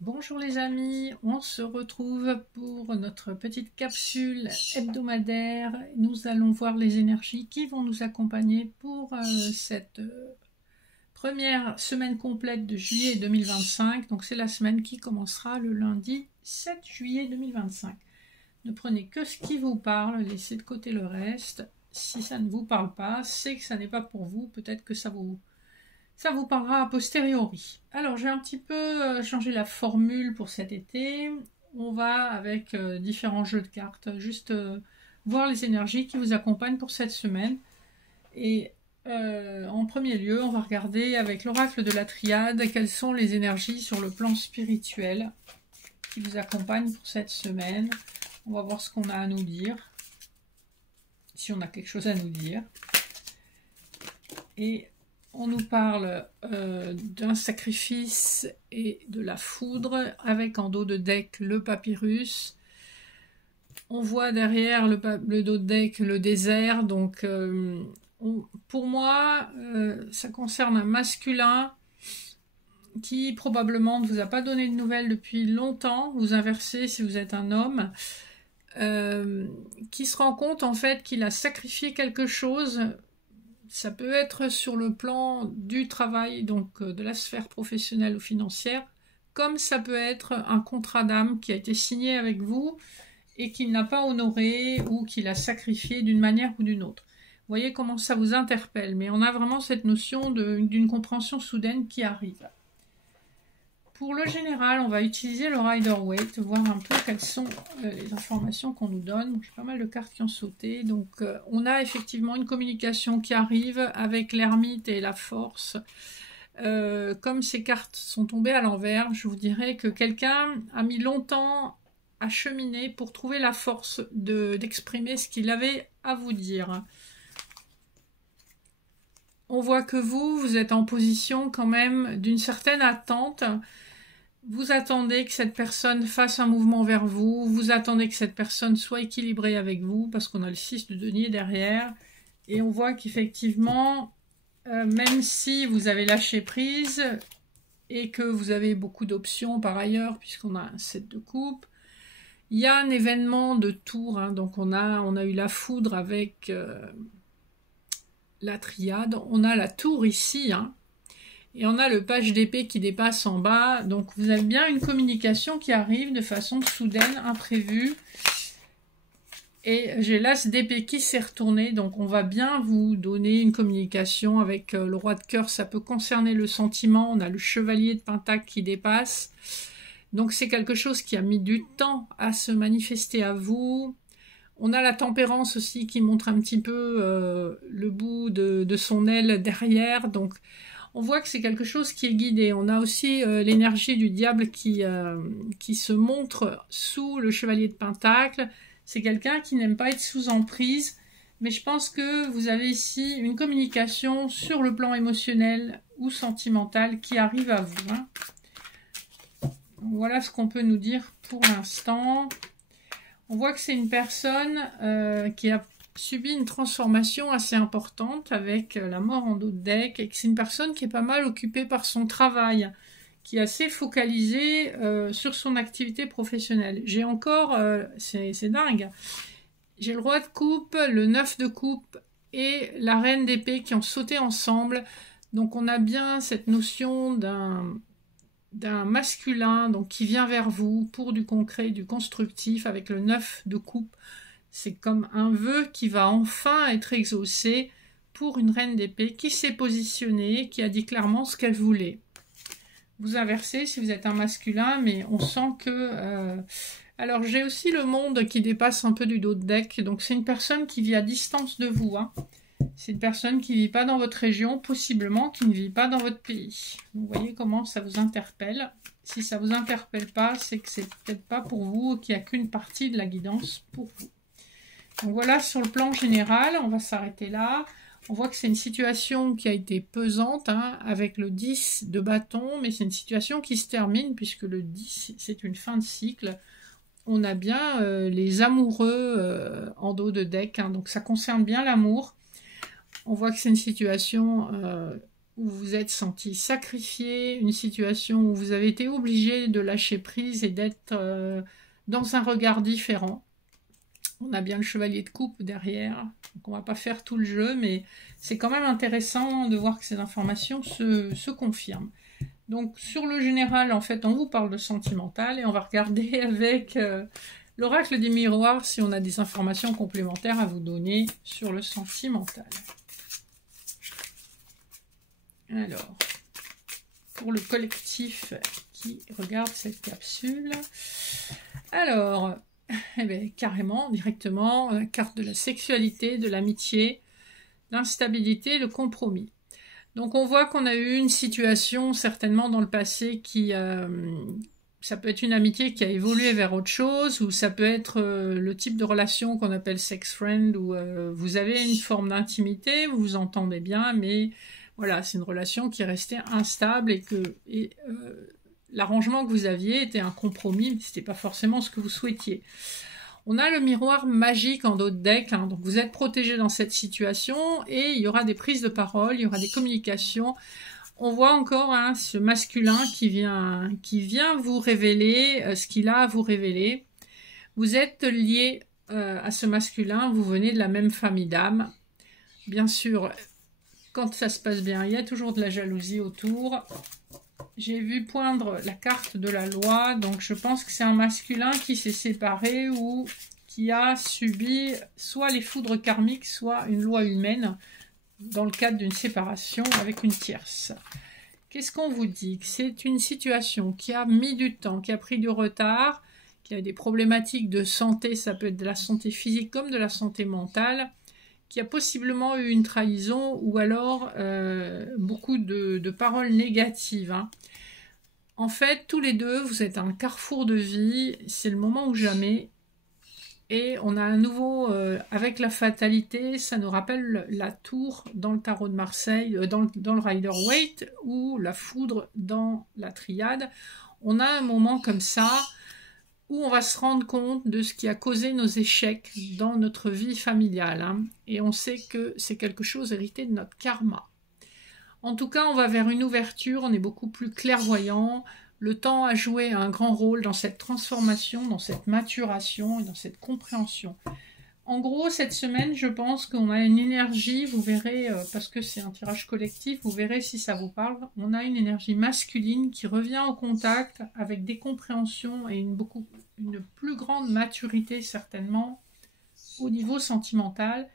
Bonjour les amis, on se retrouve pour notre petite capsule hebdomadaire. Nous allons voir les énergies qui vont nous accompagner pour cette première semaine complète de juillet 2025. Donc c'est la semaine qui commencera le lundi 7 juillet 2025. Ne prenez que ce qui vous parle, laissez de côté le reste. Si ça ne vous parle pas, c'est que ça n'est pas pour vous. Peut-être que ça vous parlera a posteriori. Alors, j'ai un petit peu changé la formule pour cet été. On va avec différents jeux de cartes, juste voir les énergies qui vous accompagnent pour cette semaine. Et en premier lieu, on va regarder avec l'oracle de la triade quelles sont les énergies sur le plan spirituel qui vous accompagnent pour cette semaine. On va voir ce qu'on a à nous dire, si on a quelque chose à nous dire. Et on nous parle d'un sacrifice et de la foudre, avec en dos de deck le papyrus. On voit derrière le dos de deck le désert, donc pour moi, ça concerne un masculin qui probablement ne vous a pas donné de nouvelles depuis longtemps, vous inversez si vous êtes un homme, qui se rend compte en fait qu'il a sacrifié quelque chose. Ça peut être sur le plan du travail, donc de la sphère professionnelle ou financière, comme ça peut être un contrat d'âme qui a été signé avec vous et qu'il n'a pas honoré ou qu'il a sacrifié d'une manière ou d'une autre. Vous voyez comment ça vous interpelle, mais on a vraiment cette notion d'une compréhension soudaine qui arrive. Pour le général, on va utiliser le Rider-Waite, voir un peu quelles sont les informations qu'on nous donne. J'ai pas mal de cartes qui ont sauté. Donc, on a effectivement une communication qui arrive avec l'ermite et la force. Comme ces cartes sont tombées à l'envers, je vous dirais que quelqu'un a mis longtemps à cheminer pour trouver la force d'exprimer ce qu'il avait à vous dire. On voit que vous êtes en position quand même d'une certaine attente. Vous attendez que cette personne fasse un mouvement vers vous, vous attendez que cette personne soit équilibrée avec vous, parce qu'on a le 6 de denier derrière, et on voit qu'effectivement, même si vous avez lâché prise, et que vous avez beaucoup d'options par ailleurs, puisqu'on a un 7 de coupe, il y a un événement de tour, hein, donc on a eu la foudre avec la triade, on a la tour ici, hein, et on a le page d'épée qui dépasse en bas. Donc vous avez bien une communication qui arrive de façon soudaine, imprévue. Et j'ai l'as d'épée qui s'est retourné. Donc on va bien vous donner une communication avec le roi de cœur. Ça peut concerner le sentiment. On a le chevalier de pentacle qui dépasse. Donc c'est quelque chose qui a mis du temps à se manifester à vous. On a la tempérance aussi qui montre un petit peu le bout de son aile derrière. Donc on voit que c'est quelque chose qui est guidé. On a aussi l'énergie du diable qui se montre sous le chevalier de pentacle. C'est quelqu'un qui n'aime pas être sous emprise, mais je pense que vous avez ici une communication sur le plan émotionnel ou sentimental qui arrive à vous. Hein. Voilà ce qu'on peut nous dire pour l'instant. On voit que c'est une personne qui a subi une transformation assez importante avec la mort en dos de deck, et que c'est une personne qui est pas mal occupée par son travail, qui est assez focalisée sur son activité professionnelle. J'ai encore, c'est dingue, j'ai le roi de coupe, le 9 de coupe et la reine d'épée qui ont sauté ensemble. Donc on a bien cette notion d'un masculin donc qui vient vers vous pour du concret, du constructif avec le 9 de coupe. C'est comme un vœu qui va enfin être exaucé pour une reine d'épée qui s'est positionnée, qui a dit clairement ce qu'elle voulait. Vous inversez si vous êtes un masculin, mais on sent que... Alors j'ai aussi le monde qui dépasse un peu du dos de deck, donc c'est une personne qui vit à distance de vous. Hein. C'est une personne qui ne vit pas dans votre région, possiblement qui ne vit pas dans votre pays. Vous voyez comment ça vous interpelle. Si ça ne vous interpelle pas, c'est que c'est peut-être pas pour vous, qu'il n'y a qu'une partie de la guidance pour vous. Donc voilà, sur le plan général, on va s'arrêter là. On voit que c'est une situation qui a été pesante, hein, avec le 10 de bâton, mais c'est une situation qui se termine, puisque le 10, c'est une fin de cycle. On a bien les amoureux en dos de deck, hein, donc ça concerne bien l'amour. On voit que c'est une situation où vous vous êtes senti sacrifié, une situation où vous avez été obligé de lâcher prise et d'être dans un regard différent. On a bien le chevalier de coupe derrière, donc on va pas faire tout le jeu, mais c'est quand même intéressant de voir que ces informations se confirment. Donc sur le général, en fait, on vous parle de sentimental et on va regarder avec l'oracle des miroirs si on a des informations complémentaires à vous donner sur le sentimental. Alors, pour le collectif qui regarde cette capsule, alors... Eh bien, carrément, directement, la carte de la sexualité, de l'amitié, l'instabilité, le compromis. Donc on voit qu'on a eu une situation certainement dans le passé qui... ça peut être une amitié qui a évolué vers autre chose, ou ça peut être le type de relation qu'on appelle sex friend, où vous avez une forme d'intimité, vous vous entendez bien, mais voilà, c'est une relation qui est restée instable et que... l'arrangement que vous aviez était un compromis, mais ce n'était pas forcément ce que vous souhaitiez. On a le miroir magique en dos de deck, hein, donc vous êtes protégé dans cette situation et il y aura des prises de parole, il y aura des communications. On voit encore hein, ce masculin qui vient vous révéler ce qu'il a à vous révéler. Vous êtes lié à ce masculin, vous venez de la même famille d'âme. Bien sûr, quand ça se passe bien, il y a toujours de la jalousie autour. J'ai vu poindre la carte de la loi, donc je pense que c'est un masculin qui s'est séparé ou qui a subi soit les foudres karmiques, soit une loi humaine dans le cadre d'une séparation avec une tierce. Qu'est-ce qu'on vous dit? C'est une situation qui a mis du temps, qui a pris du retard, qui a des problématiques de santé, ça peut être de la santé physique comme de la santé mentale, qui a possiblement eu une trahison ou alors beaucoup de paroles négatives. Hein. En fait, tous les deux, vous êtes à un carrefour de vie, c'est le moment ou jamais. Et on a un nouveau, avec la fatalité, ça nous rappelle la tour dans le tarot de Marseille, dans le Rider-Waite, ou la foudre dans la triade. On a un moment comme ça, où on va se rendre compte de ce qui a causé nos échecs dans notre vie familiale. Hein. Et on sait que c'est quelque chose hérité de notre karma. En tout cas, on va vers une ouverture, on est beaucoup plus clairvoyant. Le temps a joué un grand rôle dans cette transformation, dans cette maturation et dans cette compréhension. En gros, cette semaine, je pense qu'on a une énergie, vous verrez, parce que c'est un tirage collectif, vous verrez si ça vous parle, on a une énergie masculine qui revient au contact avec des compréhensions et une plus grande maturité certainement au niveau sentimental.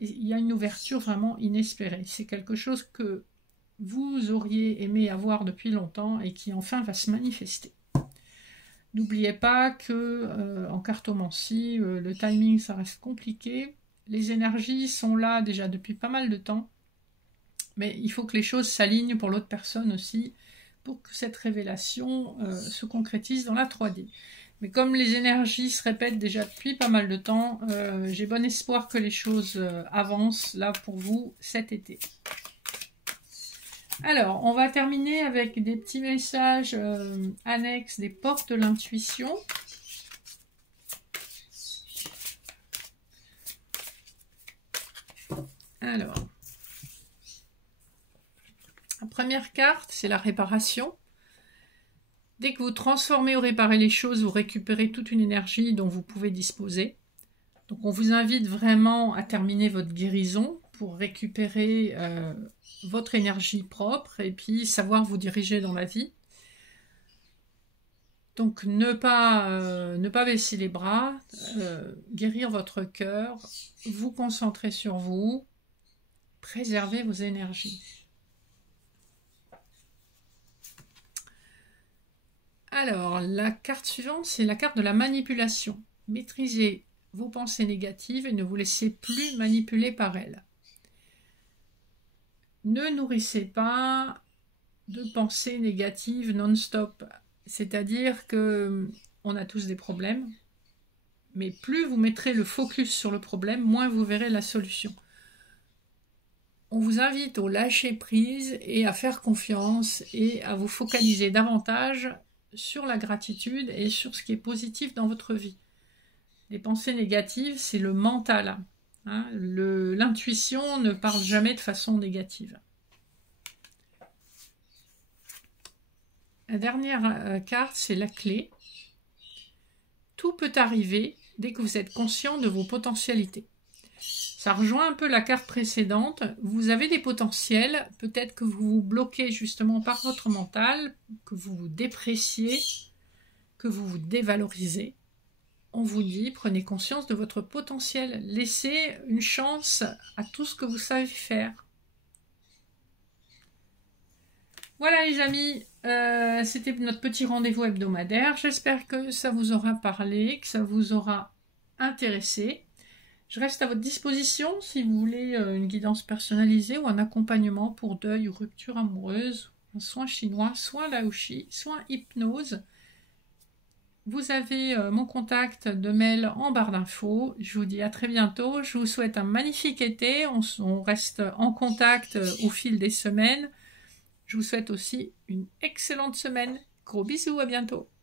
Et il y a une ouverture vraiment inespérée. C'est quelque chose que vous auriez aimé avoir depuis longtemps et qui enfin va se manifester. N'oubliez pas que en cartomancie, le timing ça reste compliqué. Les énergies sont là déjà depuis pas mal de temps, mais il faut que les choses s'alignent pour l'autre personne aussi, pour que cette révélation se concrétise dans la 3D. Mais comme les énergies se répètent déjà depuis pas mal de temps, j'ai bon espoir que les choses avancent là pour vous cet été. Alors, on va terminer avec des petits messages annexes des portes de l'intuition. Alors, la première carte, c'est la réparation. Dès que vous transformez ou réparez les choses, vous récupérez toute une énergie dont vous pouvez disposer. Donc, on vous invite vraiment à terminer votre guérison pour récupérer votre énergie propre et puis savoir vous diriger dans la vie. Donc ne pas baisser les bras, guérir votre cœur, vous concentrer sur vous, préserver vos énergies. Alors, la carte suivante, c'est la carte de la manipulation. Maîtrisez vos pensées négatives et ne vous laissez plus manipuler par elles. Ne nourrissez pas de pensées négatives non-stop. C'est-à-dire que on a tous des problèmes, mais plus vous mettrez le focus sur le problème, moins vous verrez la solution. On vous invite au lâcher prise et à faire confiance et à vous focaliser davantage sur la gratitude et sur ce qui est positif dans votre vie. Les pensées négatives, c'est le mental. Hein, l'intuition ne parle jamais de façon négative. La dernière carte, c'est la clé. Tout peut arriver dès que vous êtes conscient de vos potentialités. Ça rejoint un peu la carte précédente. Vous avez des potentiels, peut-être que vous vous bloquez justement par votre mental, que vous vous dépréciez, que vous vous dévalorisez. On vous dit, prenez conscience de votre potentiel. Laissez une chance à tout ce que vous savez faire. Voilà les amis, c'était notre petit rendez-vous hebdomadaire. J'espère que ça vous aura parlé, que ça vous aura intéressé. Je reste à votre disposition si vous voulez une guidance personnalisée ou un accompagnement pour deuil ou rupture amoureuse, un soin chinois, soin laoshi, soin hypnose. Vous avez mon contact de mail en barre d'infos. Je vous dis à très bientôt. Je vous souhaite un magnifique été. On reste en contact au fil des semaines. Je vous souhaite aussi une excellente semaine. Gros bisous, à bientôt.